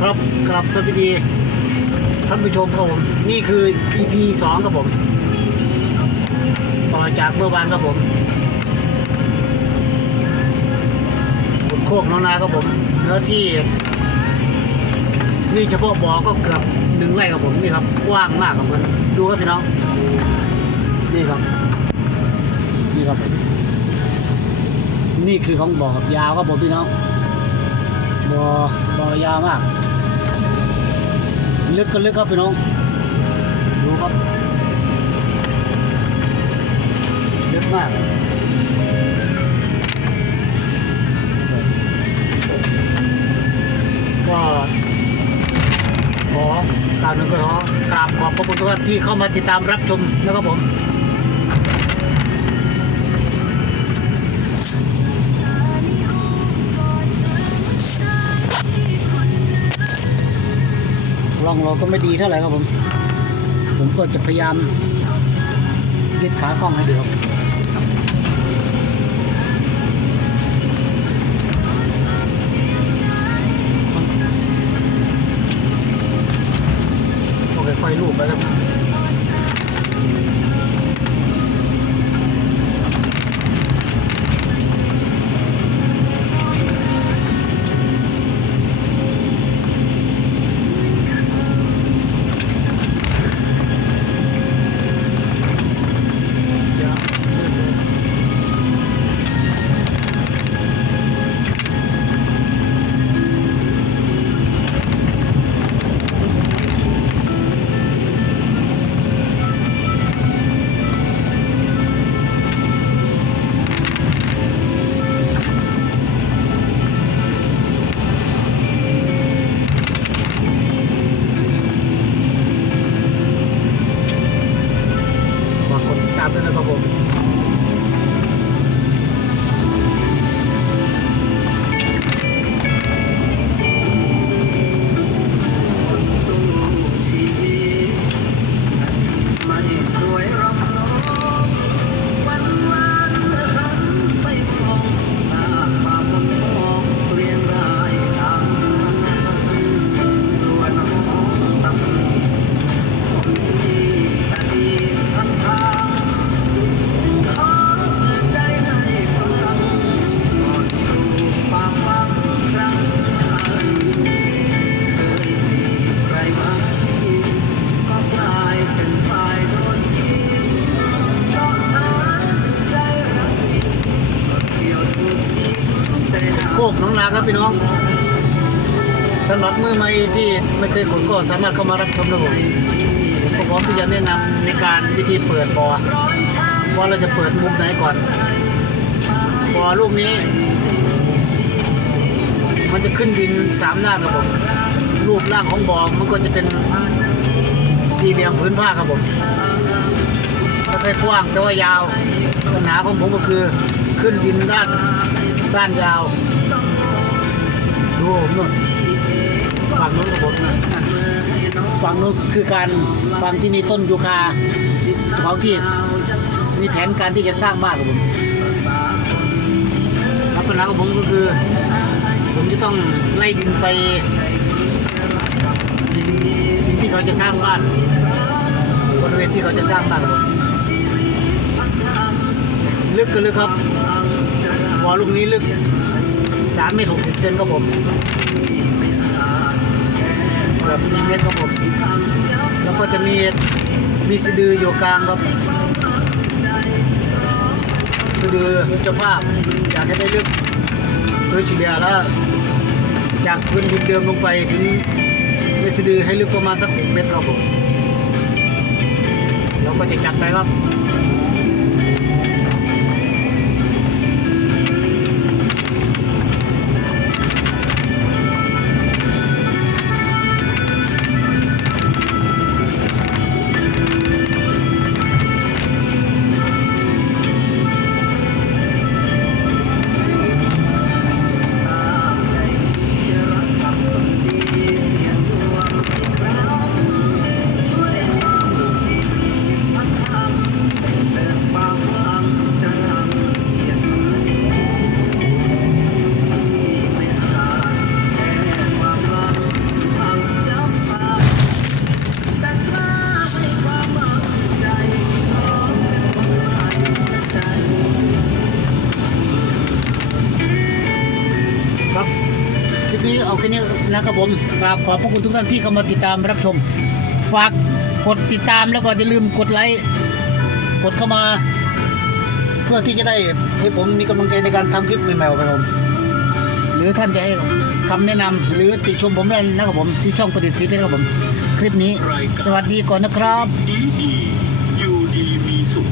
ครับกลับสวัสดีท่านผู้ชมครับผม นี่คือ EP สองครับผมต่อจากเมื่อวานครับผมโคกน้องนาครับผมเนื้อที่ นี่เฉพาะบ่อก็เกือบหนึ่งไร่ครับผมนี่ครับกว้างมากครับผมดูครับพี่น้องนี่ครับ นี่ครับผมนี่คือของบ่อครับยาวครับผมพี่น้องบ่อบ่อยาวมาก ลึกก็ลึกครับพี่น้องดูครับลึกมากก็ขอกราบหนึ่งก็ขอกราบขอบพระคุณทุกท่านที่เข้ามาติดตามรับชมนะครับผม ลองเราก็ไม่ดีเท่าไหร่ครับผม ผมก็จะพยายามยึดขากล้องให้ดีครับโอเคค่อยๆลูบไปแล้ว ฝากก นาครับพี่น้องสำหรับมือใหม่ที่ไม่เคยขุดก็สามารถเข้ามารับชมได้ผมผมก็พร้อมที่จะแนะนำในการวิธีเปิดบ่อว่าเราจะเปิดมุมไหนก่อนบ่อลูกนี้ มันจะขึ้นดินสามหน้าครับผมรูปร่างของบ่อมันก็จะเป็นสี่เหลี่ยมพื้นผ้าครับผมไม่ค่อยกว้างแต่ว่ายาวปัญหาของผมก็คือขึ้นดินด้านด้านยาว ดูผมนู่นฝั่งนู้นกับผมนะนั่นฝั่งนู้นคือการฝั่งที่มีต้นยูคาเขาที่มีแผนการที่จะสร้างบ้านกับผมล้วปัญหาของผมก็คือ ผมจะต้องไล่ดินไปสิ่งสิ่งที่เขาจะสร้างบ้านบริเวณที่เขาจะสร้างบ้านผมลึกก็ลึกครับวอลลูกนี้ลึก สามเมตรหกสิบเซนครับผมเกือบสี่เมตรครับผมแล้วก็จะมีมีสะดืออยู่กลางครับสะดือเจ้าภาพอยากให้ได้ลึกโดยเฉลี่ยแล้วจากพื้นดินเดิมลงไปถึงเมสะดือให้ลึกประมาณสักหกเมตรครับผมเราก็จะจัดไปครับ แค่นี้นะครับผมกราบขอบพระคุณทุกท่านที่เข้ามาติดตามรับชม ฝากกดติดตามแล้วก็อย่าลืมกดไลค์กดเข้ามา เพื่อที่จะได้ให้ผมมีกำลังใจในการทำคลิปใหม่ๆออกไปครับผมหรือท่านจะให้คำแนะนำหรือติชมผมได้นะครับผมที่ช่องประดิษฐ์สีเพชรครับผม คลิปนี้ สวัสดีก่อนนะครับ ดีดีอยู่ดีมีสุข